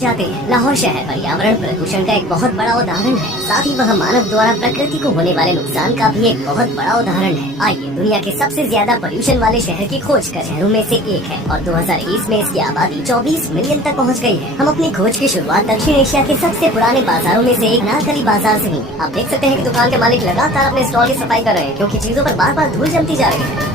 जाते हैं। लाहौर शहर पर्यावरण प्रदूषण का एक बहुत बड़ा उदाहरण है। साथ ही वह मानव द्वारा प्रकृति को होने वाले नुकसान का भी एक बहुत बड़ा उदाहरण है। आइए दुनिया के सबसे ज्यादा पोल्यूशन वाले शहर की खोज कर शहरों में से एक है और 2020 में इसकी आबादी 24 मिलियन तक पहुंच गई है। हम अपनी खोज की शुरुआत दक्षिण एशिया के सबसे पुराने बाजारों में से एक नारकली बाजार से हुई। आप देख सकते हैं कि दुकान के मालिक लगातार अपने स्टॉल की सफाई कर रहे हैं क्योंकि चीजों पर बार बार धूल जमती जा रही है।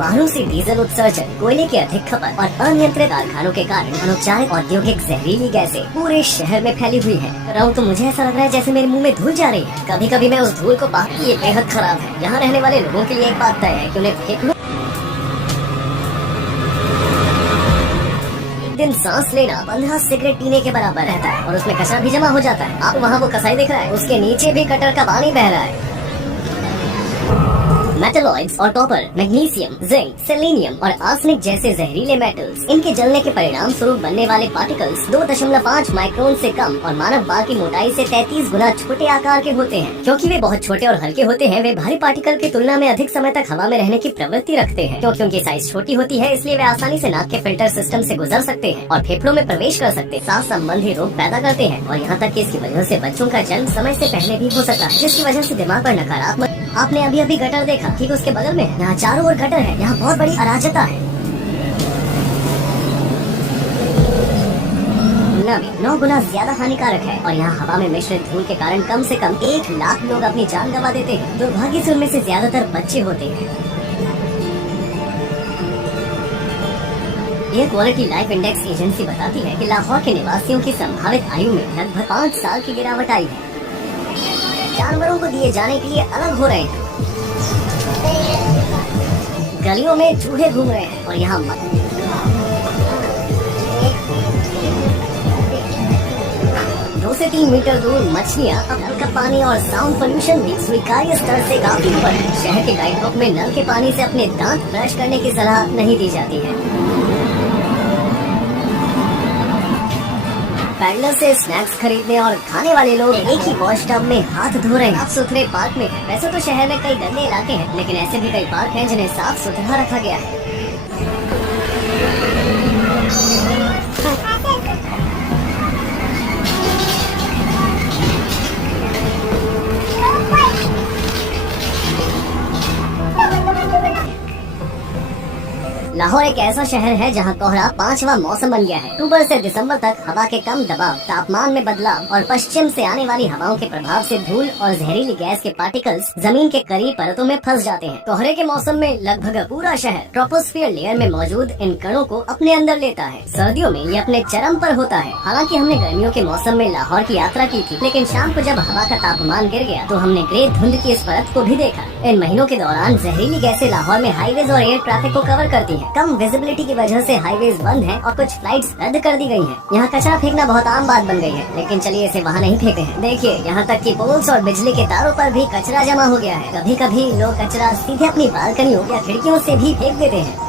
वाहनों से डीजल उत्सर्जन, कोयले की अधिक खपत और अनियंत्रित कारखानों के कारण अनौपचारिक औद्योगिक जहरीली गैसें पूरे शहर में फैली हुई है। रहूं तो मुझे ऐसा लग रहा है जैसे मेरे मुंह में धूल जा रही है। कभी कभी मैं उस धूल को पाकर ये बेहद खराब है। यहाँ रहने वाले लोगों के लिए एक बात तय है कि उन्हें फेंकने दिन सांस लेना 15 सिगरेट पीने के बराबर रहता है और उसमें कचरा भी जमा हो जाता है। आप वहाँ वो कसाई दिख रहा है, उसके नीचे भी कटर का पानी बह रहा है। मेटलॉइड्स और कॉपर, मैग्नीशियम, जिंक, सेलेनियम और आर्सेनिक जैसे जहरीले मेटल्स, इनके जलने के परिणाम स्वरूप बनने वाले पार्टिकल्स 2.5 माइक्रोन से कम और मानव बाल की मोटाई से 33 गुना छोटे आकार के होते हैं। क्योंकि वे बहुत छोटे और हल्के होते हैं, वे भारी पार्टिकल की तुलना में अधिक समय तक हवा में रहने की प्रवृत्ति रखते हैं। क्योंकि उनकी साइज छोटी होती है, इसलिए वे आसानी से नाक के फिल्टर सिस्टम से गुजर सकते हैं और फेफड़ों में प्रवेश कर सकते हैं। सांस संबंधी रोग पैदा करते हैं और यहाँ तक कि इसकी वजह से बच्चों का जन्म समय से पहले भी हो सकता है, जिसकी वजह से दिमाग पर नकारात्मक। आपने अभी अभी गटर देखा, ठीक उसके बगल में यहाँ चारों ओर गटर है। यहाँ बहुत बड़ी अराजकता है। 9 गुना ज्यादा हानिकारक है और यहाँ हवा में मिश्रित धूल के कारण कम से कम 1 लाख लोग अपनी जान गंवा देते हैं। दुर्भाग्य से उनमें से ज्यादातर बच्चे होते हैं। Air quality life index agency बताती है कि लाहौर के निवासियों की संभावित आयु में लगभग 5 साल की गिरावट आई है। जानवरों को दिए जाने के लिए अलग हो रहे हैं। गलियों में चूहे घूम रहे हैं और यहाँ 2 से 3 मीटर दूर मछलियाँ। अब नल का पानी और साउंड पोल्यूशन भी स्वीकार्य स्तर से काफी ऊपर है। शहर के गाइड बुक में नल के पानी से अपने दांत ब्रश करने की सलाह नहीं दी जाती है। पैडलर से स्नैक्स खरीदने और खाने वाले लोग एक ही वॉश टब में हाथ धो रहे हैं। साफ सुथरे पार्क में वैसे तो शहर में कई गंदे इलाके हैं, लेकिन ऐसे भी कई पार्क हैं जिन्हें साफ सुथरा रखा गया है। लाहौर एक ऐसा शहर है जहां कोहरा 5वां मौसम बन गया है। अक्टूबर से दिसंबर तक हवा के कम दबाव, तापमान में बदलाव और पश्चिम से आने वाली हवाओं के प्रभाव से धूल और जहरीली गैस के पार्टिकल्स जमीन के करीब परतों में फंस जाते हैं। कोहरे के मौसम में लगभग पूरा शहर ट्रोपोस्फियर लेयर में मौजूद इन कणों को अपने अंदर लेता है। सर्दियों में ये अपने चरम पर होता है। हालांकि हमने गर्मियों के मौसम में लाहौर की यात्रा की थी, लेकिन शाम को जब हवा का तापमान गिर गया तो हमने ग्रे धुंध की इस परत को भी देखा। इन महीनों के दौरान जहरीली गैसें लाहौर में हाईवेज और एयर ट्रैफिक को कवर करती है। कम विजिबिलिटी की वजह से हाईवेज बंद हैं और कुछ फ्लाइट्स रद्द कर दी गई हैं। यहाँ कचरा फेंकना बहुत आम बात बन गई है, लेकिन चलिए इसे वहाँ नहीं फेंकते हैं। देखिए यहाँ तक कि पोल्स और बिजली के तारों पर भी कचरा जमा हो गया है। कभी कभी लोग कचरा सीधे अपनी बालकनियों या खिड़कियों से भी फेंक देते हैं।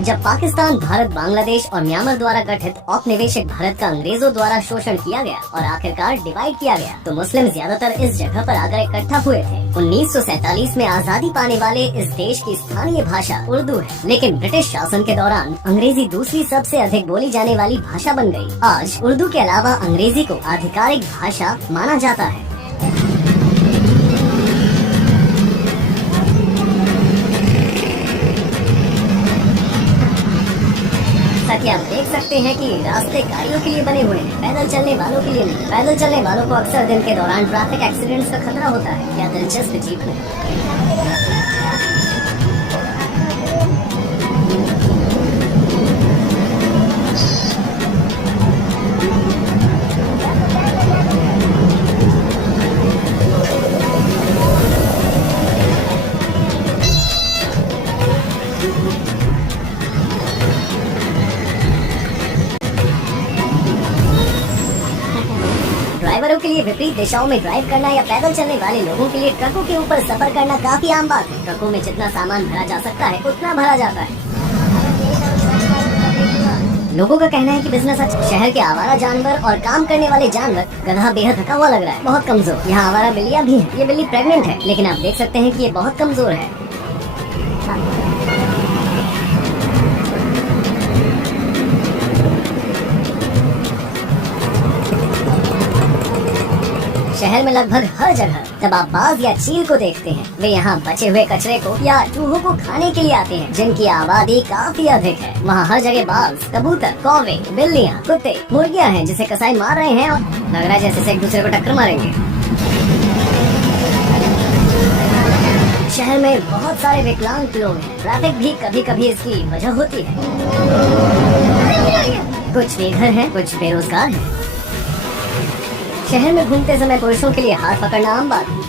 जब पाकिस्तान, भारत, बांग्लादेश और म्यांमार द्वारा गठित औपनिवेशिक भारत का अंग्रेजों द्वारा शोषण किया गया और आखिरकार डिवाइड किया गया, तो मुस्लिम ज्यादातर इस जगह पर आकर इकट्ठा हुए थे। 1947 में आजादी पाने वाले इस देश की स्थानीय भाषा उर्दू है, लेकिन ब्रिटिश शासन के दौरान अंग्रेजी दूसरी सबसे अधिक बोली जाने वाली भाषा बन गई। आज उर्दू के अलावा अंग्रेजी को आधिकारिक भाषा माना जाता है। कि आप देख सकते हैं कि रास्ते गाड़ियों के लिए बने हुए हैं, पैदल चलने वालों के लिए नहीं। पैदल चलने वालों को अक्सर दिन के दौरान ट्रैफिक एक्सीडेंट्स का खतरा होता है। क्या दिलचस्प जीप है। ड्राइवरों के लिए लिए विपरीत दिशाओं में ड्राइव करना या पैदल चलने वाले लोगों के लिए ट्रकों के ऊपर सफर करना काफी आम बात है। ट्रकों में जितना सामान भरा जा सकता है उतना भरा जाता है। लोगों का कहना है कि बिजनेस शहर के आवारा जानवर और काम करने वाले जानवर, गधा बेहद थका हुआ लग रहा है, बहुत कमजोर। यहाँ आवारा बिल्लियाँ भी हैं। ये बिल्ली प्रेग्नेंट है, लेकिन आप देख सकते हैं कि ये बहुत कमजोर है। शहर में लगभग हर जगह जब आप बाज या चील को देखते हैं, वे यहाँ बचे हुए कचरे को या चूहों को खाने के लिए आते हैं, जिनकी आबादी काफी अधिक है। वहाँ हर जगह बाज, कबूतर, कौवे, बिल्लियाँ, कुत्ते, मुर्गियाँ हैं जिसे कसाई मार रहे हैं और लग रहा है जैसे एक दूसरे को टक्कर मारेंगे। शहर में बहुत सारे विकलांग लोग हैं। ट्रैफिक भी कभी कभी इसकी वजह होती है। कुछ बेघर हैं, कुछ बेरोजगार हैं। शहर में घूमते समय पुरुषों के लिए हाथ पकड़ना आम बात है।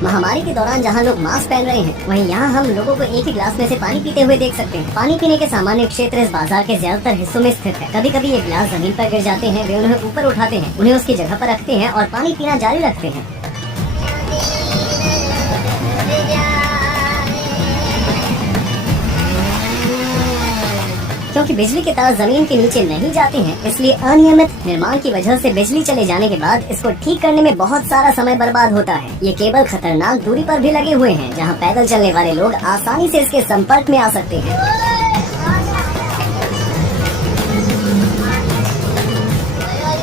महामारी के दौरान जहां लोग मास्क पहन रहे हैं, वहीं यहां हम लोगों को एक ही गिलास में से पानी पीते हुए देख सकते हैं। पानी पीने के सामान्य क्षेत्र इस बाजार के ज्यादातर हिस्सों में स्थित है। कभी कभी ये गिलास जमीन पर गिर जाते हैं, वे उन्हें ऊपर उठाते हैं, उन्हें उसकी जगह पर रखते हैं और पानी पीना जारी रखते हैं। क्योंकि बिजली के तार जमीन के नीचे नहीं जाते हैं, इसलिए अनियमित निर्माण की वजह से बिजली चले जाने के बाद इसको ठीक करने में बहुत सारा समय बर्बाद होता है। ये केबल खतरनाक दूरी पर भी लगे हुए हैं, जहां पैदल चलने वाले लोग आसानी से इसके संपर्क में आ सकते हैं।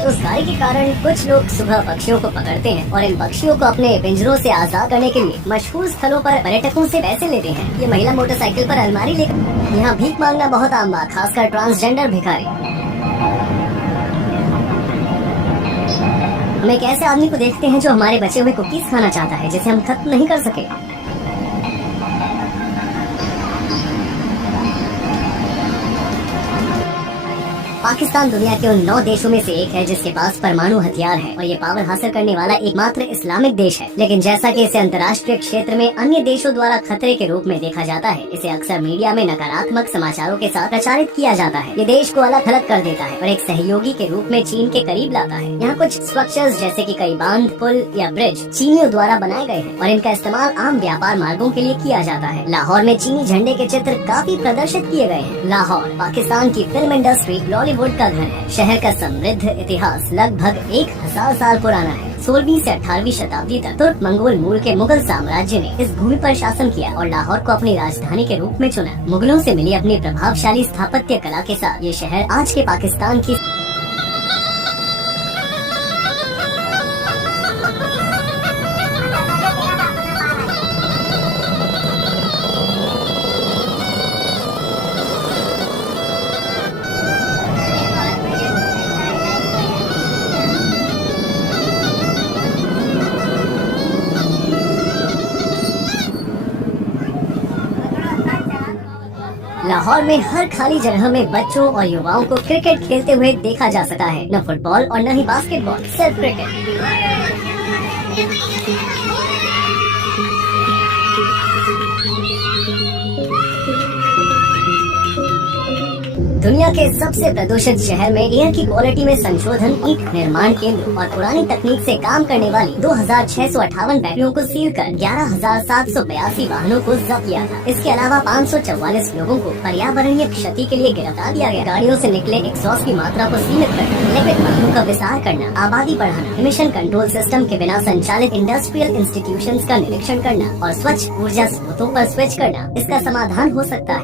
उस कार्य के कारण कुछ लोग सुबह पक्षियों को पकड़ते हैं और इन पक्षियों को अपने पिंजरों से आजाद करने के लिए मशहूर स्थलों पर पर्यटकों से पैसे लेते हैं। ये महिला मोटरसाइकिल पर अलमारी लेकर यहाँ भीख मांगना बहुत आम बात, खासकर ट्रांसजेंडर भिखारी। हम एक ऐसे आदमी को देखते हैं जो हमारे बचे हुए कुकीज खाना चाहता है, जिसे हम खत्म नहीं कर सके। पाकिस्तान दुनिया के उन 9 देशों में से एक है जिसके पास परमाणु हथियार है और ये पावर हासिल करने वाला एकमात्र इस्लामिक देश है। लेकिन जैसा कि इसे अंतर्राष्ट्रीय क्षेत्र में अन्य देशों द्वारा खतरे के रूप में देखा जाता है, इसे अक्सर मीडिया में नकारात्मक समाचारों के साथ प्रचारित किया जाता है। ये देश को अलग थलग कर देता है और एक सहयोगी के रूप में चीन के करीब लाता है। यहाँ कुछ स्ट्रक्चर्स जैसे कि कई बांध, पुल या ब्रिज चीनियों द्वारा बनाए गए हैं और इनका इस्तेमाल आम व्यापार मार्गों के लिए किया जाता है। लाहौर में चीनी झंडे के चित्र काफी प्रदर्शित किए गए हैं। लाहौर पाकिस्तान की फिल्म इंडस्ट्री बॉलीवुड का घर है। शहर का समृद्ध इतिहास लगभग 1000 साल पुराना है। 16वीं से 18वीं शताब्दी तक तुर्क मंगोल मूल के मुगल साम्राज्य ने इस भूमि पर शासन किया और लाहौर को अपनी राजधानी के रूप में चुना। मुगलों से मिली अपनी प्रभावशाली स्थापत्य कला के साथ ये शहर आज के पाकिस्तान की लाहौर में हर खाली जगह में बच्चों और युवाओं को क्रिकेट खेलते हुए देखा जा सकता है। न फुटबॉल और न ही बास्केटबॉल, सिर्फ क्रिकेट। दुनिया के सबसे प्रदूषित शहर में एयर की क्वालिटी में संशोधन, ईंट निर्माण केंद्र और पुरानी तकनीक से काम करने वाली 2658 फैक्ट्रियों को सील कर 11782 वाहनों को जब्त किया था। इसके अलावा 544 लोगों को पर्यावरणीय क्षति के लिए गिरफ्तार किया गया। गाड़ियों से निकले एग्जॉस्ट की मात्रा को सीमित करना, इलेक्ट्रिक वाहनों का विस्तार करना, आबादी बढ़ाना, इमिशन कंट्रोल सिस्टम के बिना संचालित इंडस्ट्रियल इंस्टीट्यूशंस का निरीक्षण करना और स्वच्छ ऊर्जा स्रोतों पर स्विच करना इसका समाधान हो सकता है।